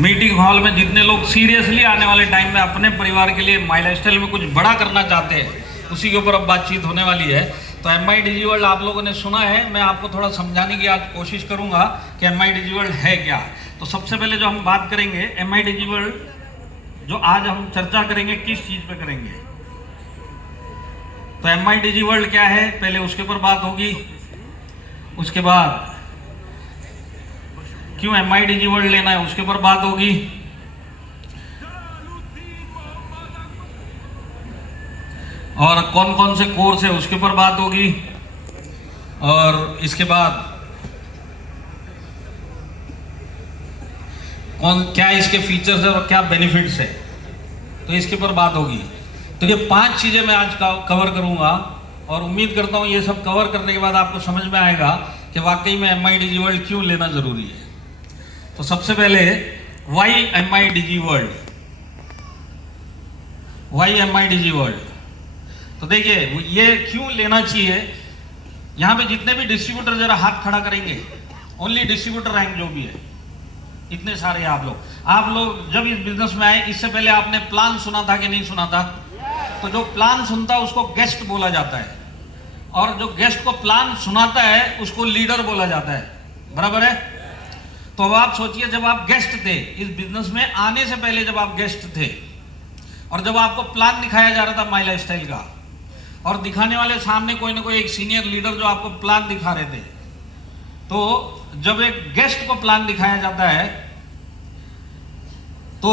Meeting hall में जितने लोग सीरियसली आने वाले टाइम में अपने परिवार के लिए माई लाइफस्टाइल में कुछ बड़ा करना चाहते हैं, उसी के ऊपर अब बातचीत होने वाली है। तो MI डिजिवर्ल्ड आप लोगों ने सुना है, मैं आपको थोड़ा समझाने की आज कोशिश करूंगा कि MI डिजिवर्ल्ड है क्या। तो सबसे पहले जो हम बात करेंगे MI डिजिवर्ल्ड, जो आज हम चर्चा करेंगे किस चीज़ पे करेंगे, तो MI डिजिवर्ल्ड क्या है पहले उसके ऊपर बात होगी। उसके बाद क्यों MI डिजिवर्ल्ड लेना है उसके ऊपर बात होगी। और कौन कौन से कोर्स है उसके ऊपर बात होगी। और इसके बाद क्या इसके फीचर्स है और क्या बेनिफिट्स है, तो इसके ऊपर बात होगी। तो ये 5 चीज़ें मैं आज कवर करूंगा और उम्मीद करता हूँ ये सब कवर करने के बाद आपको समझ में आएगा कि वाकई में MI डिजिवर्ल्ड क्यों लेना ज़रूरी है। तो सबसे पहले वाई MI डिजिवर्ल्ड, वाई MI डिजिवर्ल्ड। तो देखिए ये क्यों लेना चाहिए। यहाँ पे जितने भी डिस्ट्रीब्यूटर जरा हाथ खड़ा करेंगे, ओनली डिस्ट्रीब्यूटर रैंक जो भी है, इतने सारे आप लोग जब इस बिजनेस में आए, इससे पहले आपने प्लान सुना था कि नहीं सुना था। तो जो प्लान सुनता है उसको गेस्ट बोला जाता है, और जो गेस्ट को प्लान सुनाता है उसको लीडर बोला जाता है, बराबर है। तो अब आप सोचिए, जब आप गेस्ट थे इस बिजनेस में आने से पहले, जब आप गेस्ट थे और जब आपको प्लान दिखाया जा रहा था माई लाइफस्टाइल का, और दिखाने वाले सामने कोई ना कोई एक सीनियर लीडर जो आपको प्लान दिखा रहे थे, तो जब एक गेस्ट को प्लान दिखाया जाता है तो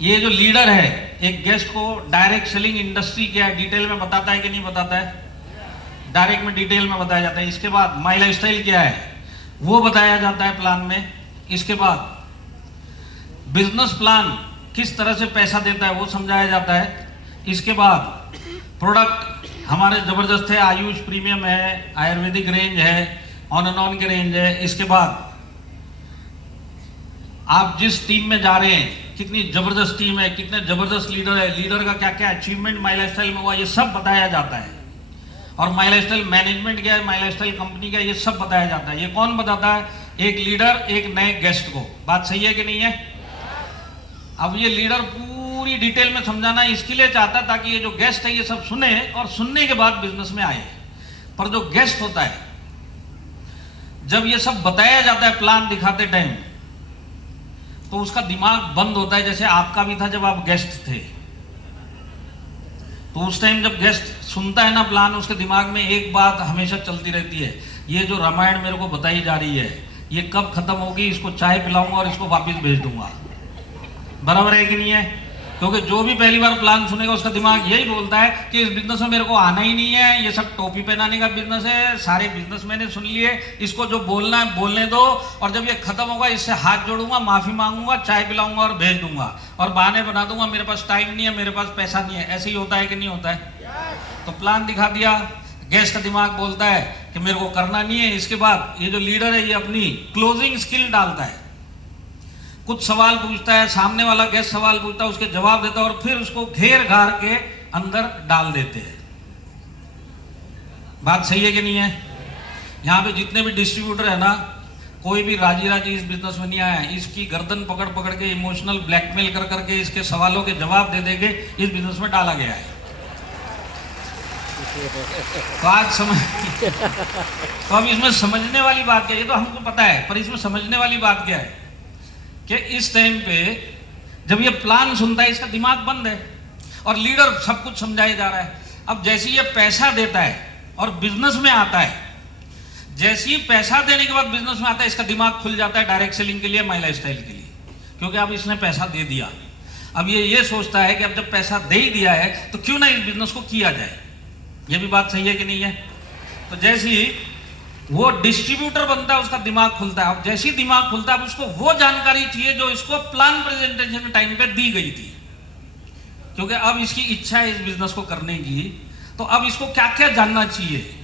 ये जो लीडर है एक गेस्ट को डायरेक्ट सेलिंग इंडस्ट्री क्या है डिटेल में बताता है कि नहीं बताता है। डायरेक्ट में डिटेल में बताया जाता है। इसके बाद माई लाइफस्टाइल क्या है वो बताया जाता है प्लान में। इसके बाद बिजनेस प्लान किस तरह से पैसा देता है वो समझाया जाता है। इसके बाद प्रोडक्ट हमारे ज़बरदस्त है, आयुष प्रीमियम है, आयुर्वेदिक रेंज है, ऑन एंड ऑन के रेंज है। इसके बाद आप जिस टीम में जा रहे हैं कितनी ज़बरदस्त टीम है, कितने ज़बरदस्त लीडर है, लीडर का क्या क्या अचीवमेंट माई लाइफस्टाइल में हुआ, ये सब बताया जाता है। और माई लाइफस्टाइल मैनेजमेंट क्या है, माई लाइफस्टाइल कंपनी क्या है, ये सब बताया जाता है। ये कौन बताता है? एक लीडर एक नए गेस्ट को। बात सही है कि नहीं है। अब ये लीडर पूरी डिटेल में समझाना इसके लिए चाहता है ताकि ये जो गेस्ट है ये सब सुने और सुनने के बाद बिजनेस में आए। पर जो गेस्ट होता है, जब ये सब बताया जाता है प्लान दिखाते टाइम, तो उसका दिमाग बंद होता है। जैसे आपका भी था जब आप गेस्ट थे, तो उस टाइम जब गेस्ट सुनता है ना प्लान, उसके दिमाग में एक बात हमेशा चलती रहती है, ये जो रामायण मेरे को बताई जा रही है ये कब खत्म होगी, इसको चाय पिलाऊंगा और इसको वापस भेज दूंगा। बराबर है कि नहीं है। क्योंकि जो भी पहली बार प्लान सुनेगा उसका दिमाग यही बोलता है कि इस बिजनेस में मेरे को आना ही नहीं है, ये सब टोपी पहनाने का बिजनेस है, सारे बिजनेस मैंने सुन लिए, इसको जो बोलना है बोलने दो, और जब ये खत्म होगा इससे हाथ जोड़ूंगा, माफी मांगूंगा, चाय पिलाऊंगा और भेज दूंगा, और बहाने बना दूंगा मेरे पास टाइम नहीं है, मेरे पास पैसा नहीं है। ऐसे ही होता है कि नहीं होता है। तो प्लान दिखा दिया, गेस्ट का दिमाग बोलता है कि मेरे को करना नहीं है। इसके बाद ये जो लीडर है ये अपनी क्लोजिंग स्किल डालता है, कुछ सवाल पूछता है, सामने वाला गेस्ट सवाल पूछता है, उसके जवाब देता है, और फिर उसको घेर घार के अंदर डाल देते हैं। बात सही है कि नहीं है। यहाँ पे जितने भी डिस्ट्रीब्यूटर है ना, कोई भी राजी राजी इस बिजनेस में नहीं आया। इसकी गर्दन पकड़ पकड़ के इमोशनल ब्लैकमेल कर करके इसके सवालों के जवाब दे देके इस बिजनेस में डाला गया है। तो आज तो अब इसमें समझने वाली बात क्या है, ये तो हमको पता है, पर इसमें समझने वाली बात क्या है कि इस टाइम पे जब ये प्लान सुनता है इसका दिमाग बंद है और लीडर सब कुछ समझाया जा रहा है। अब जैसे ये पैसा देता है और बिजनेस में आता है, जैसे ही पैसा देने के बाद बिजनेस में आता है इसका दिमाग खुल जाता है डायरेक्ट सेलिंग के लिए, माई लाइफस्टाइल के लिए। क्योंकि अब इसने पैसा दे दिया, अब ये सोचता है कि अब जब पैसा दे ही दिया है तो क्यों ना इस बिजनेस को किया जाए। ये भी बात सही है कि नहीं है। तो जैसे ही वो डिस्ट्रीब्यूटर बनता है उसका दिमाग खुलता है। अब जैसी दिमाग खुलता है अब उसको वो जानकारी चाहिए जो इसको प्लान प्रेजेंटेशन के टाइम पे दी गई थी। क्योंकि अब इसकी इच्छा है इस बिजनेस को करने की, तो अब इसको क्या क्या जानना चाहिए।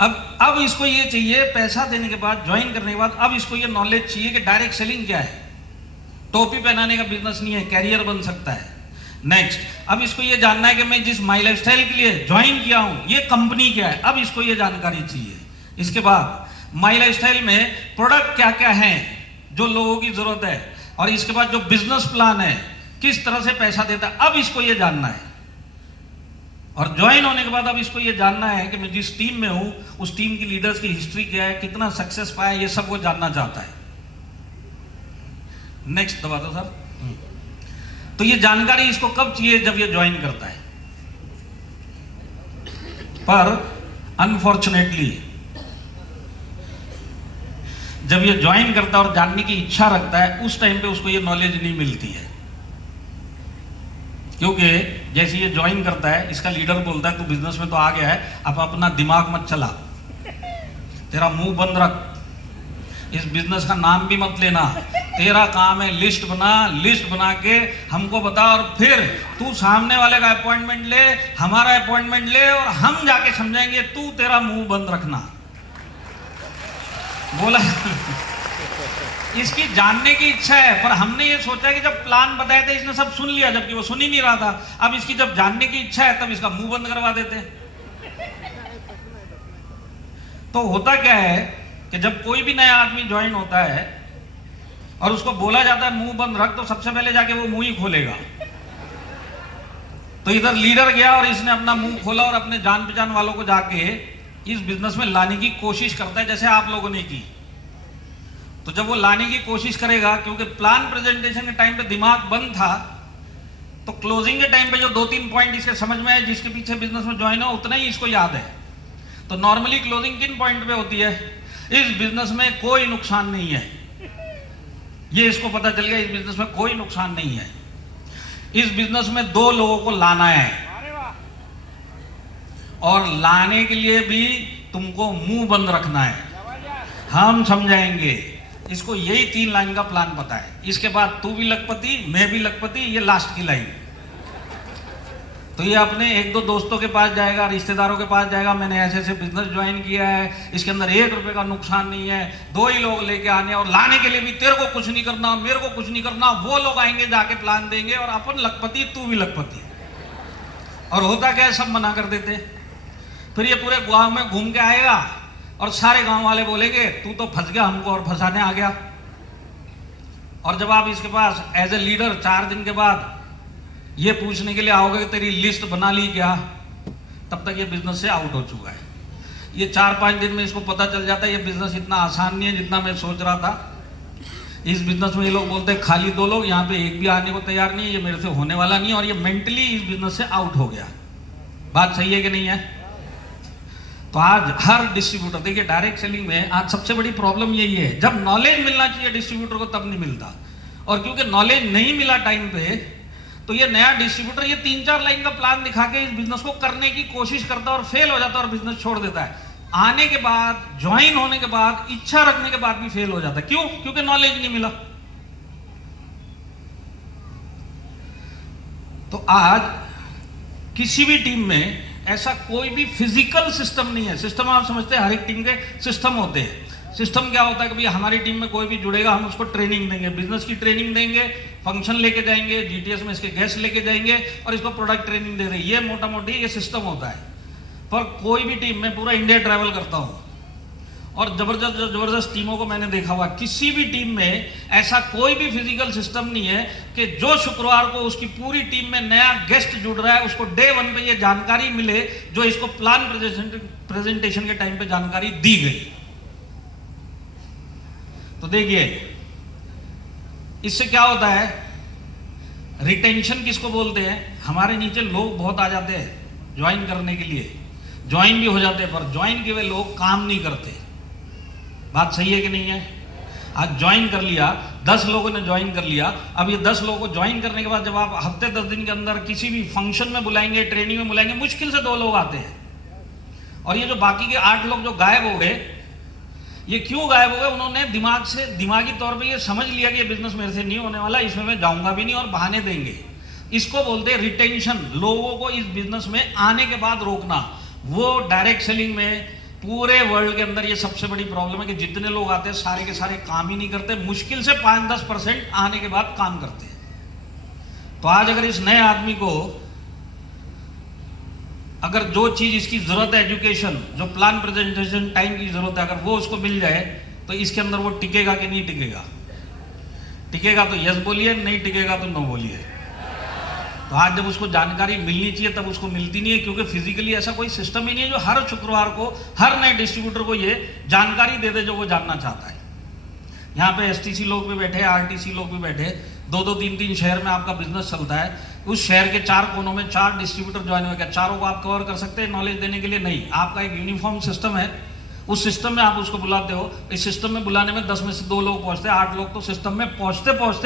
अब इसको ये चाहिए, पैसा देने के बाद, ज्वाइन करने के बाद, अब इसको ये नॉलेज चाहिए कि डायरेक्ट सेलिंग क्या है। टोपी पहनाने का बिजनेस नहीं है, कैरियर बन सकता है। नेक्स्ट, अब इसको ये जानना है कि मैं जिस माई लाइफस्टाइल के लिए ज्वाइन किया हूं ये कंपनी क्या है, अब इसको ये जानकारी चाहिए। इसके बाद माई लाइफस्टाइल में प्रोडक्ट क्या क्या हैं, जो लोगों की जरूरत है, और इसके बाद जो बिजनेस प्लान है, किस तरह से पैसा देता है, अब इसको ये जानना है। और ज्वाइन होने के बाद अब इसको ये जानना है कि मैं जिस टीम में हूं उस टीम की लीडर्स की हिस्ट्री क्या है, कितना सक्सेस पाया, ये सब वो जानना चाहता है। नेक्स्ट दबा दो सर। तो ये जानकारी इसको कब चाहिए, जब ये ज्वाइन करता है। पर अनफॉर्चुनेटली जब ये ज्वाइन करता है और जानने की इच्छा रखता है, उस टाइम पे उसको ये नॉलेज नहीं मिलती है। क्योंकि जैसे ये ज्वाइन करता है, इसका लीडर बोलता है तू बिजनेस में तो आ गया है, अब अपना दिमाग मत चला, तेरा मुंह बंद रख, इस बिजनेस का नाम भी मत लेना, तेरा काम है लिस्ट बना, लिस्ट बना के हमको बता, और फिर तू सामने वाले का अपॉइंटमेंट ले, हमारा अपॉइंटमेंट ले, और हम जाके समझाएंगे, तू तेरा मुंह बंद रखना। बोला इसकी जानने की इच्छा है, पर हमने ये सोचा कि जब प्लान बताया था इसने सब सुन लिया, जबकि वो सुन ही नहीं रहा था। अब इसकी जब जानने की इच्छा है तब इसका मुंह बंद करवा देते हैं। तो होता क्या है कि जब कोई भी नया आदमी ज्वाइन होता है और उसको बोला जाता है मुंह बंद रख, तो सबसे पहले जाके वो मुंह ही खोलेगा। तो इधर लीडर गया और इसने अपना मुंह खोला और अपने जान पहचान वालों को जाके इस बिजनेस में लाने की कोशिश करता है, जैसे आप लोगों ने की। तो जब वो लाने की कोशिश करेगा, क्योंकि प्लान प्रेजेंटेशन के टाइम पे दिमाग बंद था, तो क्लोजिंग के टाइम पे जो 2-3 पॉइंट इसके समझ में आए, जिसके पीछे बिजनेस में ज्वाइन हो, उतना ही इसको याद है। तो नॉर्मली क्लोजिंग किन पॉइंट पे होती है, इस बिजनेस में कोई नुकसान नहीं है, ये इसको पता चल गया, इस बिजनेस में कोई नुकसान नहीं है, इस बिजनेस में 2 लोगों को लाना है, और लाने के लिए भी तुमको मुंह बंद रखना है, हम समझाएंगे। इसको यही 3 लाइन का प्लान पता है। इसके बाद तू भी लखपति, मैं भी लखपति, ये लास्ट की लाइन। तो ये अपने 1-2 दोस्तों के पास जाएगा, रिश्तेदारों के पास जाएगा, मैंने ऐसे ऐसे बिजनेस ज्वाइन किया है, इसके अंदर 1 रुपए का नुकसान नहीं है, 2 ही लोग लेके आने, और लाने के लिए भी तेरे को कुछ नहीं करना, मेरे को कुछ नहीं करना, वो लोग आएंगे जाके प्लान देंगे, और अपन लखपति, तू भी लखपति। और होता क्या है, सब मना कर देते। फिर ये पूरे गांव में घूम के आएगा और सारे गांव वाले बोलेंगे तू तो फंस गया, हमको और फंसाने आ गया। और जब आप इसके पास एज ए लीडर 4 दिन के बाद ये पूछने के लिए आओगे कि तेरी लिस्ट बना ली क्या, तब तक ये बिजनेस से आउट हो चुका है। ये 4-5 दिन में इसको पता चल जाता है ये बिजनेस इतना आसान नहीं है जितना मैं सोच रहा था। इस बिजनेस में ये लोग बोलते हैं खाली 2 लोग, यहाँ पे एक भी आने को तैयार नहीं है, ये मेरे से होने वाला नहीं है, और ये मेंटली इस बिजनेस से आउट हो गया। बात सही है कि नहीं है? तो आज हर डिस्ट्रीब्यूटर, देखिए डायरेक्ट सेलिंग में आज सबसे बड़ी प्रॉब्लम यही है, जब नॉलेज मिलना चाहिए डिस्ट्रीब्यूटर को तब नहीं मिलता, और क्योंकि नॉलेज नहीं मिला टाइम पे, तो ये नया डिस्ट्रीब्यूटर ये 3-4 लाइन का प्लान दिखा के इस बिजनेस को करने की कोशिश करता है और फेल हो जाता है और बिजनेस छोड़ देता है। आने के बाद, ज्वाइन होने के बाद, इच्छा रखने के बाद भी फेल हो जाता है। क्यों? क्योंकि नॉलेज नहीं मिला। तो आज किसी भी टीम में ऐसा कोई भी फिजिकल सिस्टम नहीं है। सिस्टम आप समझते हैं, हर एक टीम के सिस्टम होते हैं। सिस्टम क्या होता है कि भाई हमारी टीम में कोई भी जुड़ेगा, हम उसको ट्रेनिंग देंगे, बिजनेस की ट्रेनिंग देंगे, फंक्शन लेके जाएंगे, जीटीएस में इसके गेस्ट लेके जाएंगे और इसको प्रोडक्ट ट्रेनिंग दे देंगे। ये मोटा मोटी ये सिस्टम होता है। पर कोई भी टीम में, पूरा इंडिया ट्रैवल करता हूँ और जबरदस्त टीमों को मैंने देखा हुआ, किसी भी टीम में ऐसा कोई भी फिजिकल सिस्टम नहीं है कि जो शुक्रवार को उसकी पूरी टीम में नया गेस्ट जुड़ रहा है उसको डे 1 पे ये जानकारी मिले जो इसको प्लान प्रेजेंटेशन के टाइम पे जानकारी दी गई। तो देखिए इससे क्या होता है, रिटेंशन किसको बोलते हैं, हमारे नीचे लोग बहुत आ जाते हैं ज्वाइन करने के लिए, ज्वाइन भी हो जाते हैं, पर ज्वाइन किए हुए लोग काम नहीं करते। बात सही है कि नहीं है? आज ज्वाइन कर लिया, 10 लोगों ने ज्वाइन कर लिया, अब ये 10 लोगों को ज्वाइन करने के बाद जब आप हफ्ते 10 दिन के अंदर किसी भी फंक्शन में बुलाएंगे, ट्रेनिंग में बुलाएंगे, मुश्किल से 2 लोग आते हैं। और ये जो बाकी के 8 लोग जो गायब हो गए, ये क्यों गायब हो गए? उन्होंने दिमागी तौर पे ये समझ लिया कि ये बिजनेस मेरे से नहीं होने वाला, इसमें मैं जाऊंगा भी नहीं, और बहाने देंगे। इसको बोलते हैं रिटेंशन, लोगों को इस बिजनेस में आने के बाद रोकना। वो डायरेक्ट सेलिंग में पूरे वर्ल्ड के अंदर ये सबसे बड़ी प्रॉब्लम है कि जितने लोग आते हैं सारे के सारे काम ही नहीं करते, मुश्किल से 5-10% आने के बाद काम करते हैं। तो आज अगर इस नए आदमी को अगर जो चीज इसकी जरूरत है, एजुकेशन, जो प्लान प्रेजेंटेशन टाइम की जरूरत है, अगर वो उसको मिल जाए तो इसके अंदर वो टिकेगा कि नहीं टिकेगा? टिकेगा तो यस बोलिए, नहीं टिकेगा तो नो बोलिए। तो आज जब उसको जानकारी मिलनी चाहिए तब उसको मिलती नहीं है, क्योंकि फिजिकली ऐसा कोई सिस्टम ही नहीं है जो हर शुक्रवार को हर नए डिस्ट्रीब्यूटर को ये जानकारी दे दे जो वो जानना चाहता है। यहाँ पे एसटीसी लोग भी बैठे, आरटीसी लोग भी बैठे, 2-2, 3-3 शहर में आपका बिजनेस चलता है। उस शहर के 4 कोनों में 4 डिस्ट्रीब्यूटर ज्वाइन हो गया, चारों को आप कवर कर सकते हैं नॉलेज देने के लिए? नहीं। आपका एक यूनिफॉर्म सिस्टम है, उस सिस्टम में आप उसको बुलाते हो। इस सिस्टम में बुलाने में 10 में से 2 लोग पहुंचते हैं, 8 लोग तो सिस्टम में पहुंचते पहुंचते